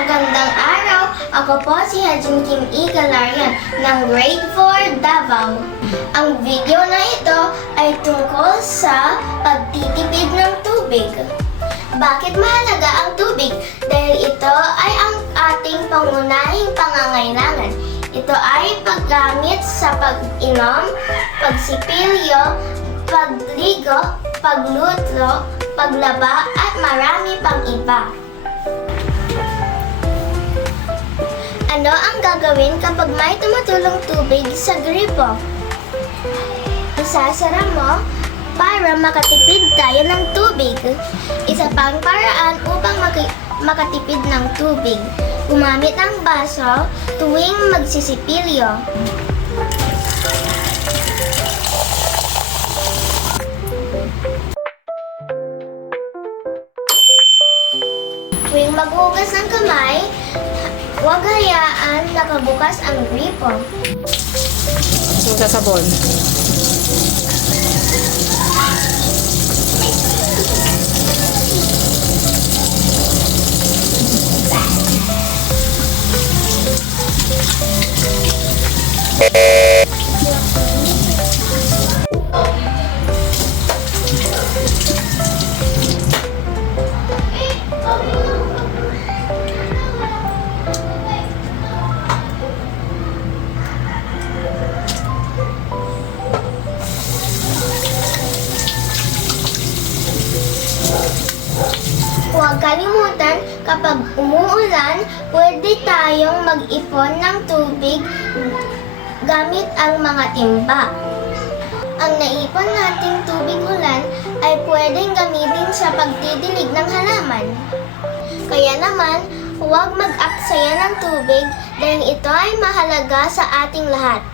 Magandang araw! Ako po si Hajin Kim E. Galarian ng Grade 4 Davao. Ang video na ito ay tungkol sa pagtitipid ng tubig. Bakit mahalaga ang tubig? Dahil ito ay ang ating pangunahing pangangailangan. Ito ay paggamit sa pag-inom, pagsipilyo, pagligo, pagluto, paglaba at marami pang iba. Ano ang gagawin kapag may tumutulong tubig sa gripo? Isasara mo para makatipid tayo ng tubig. Isa pang paraan upang makatipid ng tubig. Gumamit ng baso tuwing magsisipilyo. Tuwing maghugas ng kamay, huwag hayaan nakabukas ang gripo. Sa sabon. Huwag kalimutan, kapag umuulan, pwede tayong mag-ipon ng tubig gamit ang mga timba. Ang naipon nating tubig ulan ay pwedeng gamitin sa pagdidilig ng halaman. Kaya naman, huwag mag-aksaya ng tubig dahil ito ay mahalaga sa ating lahat.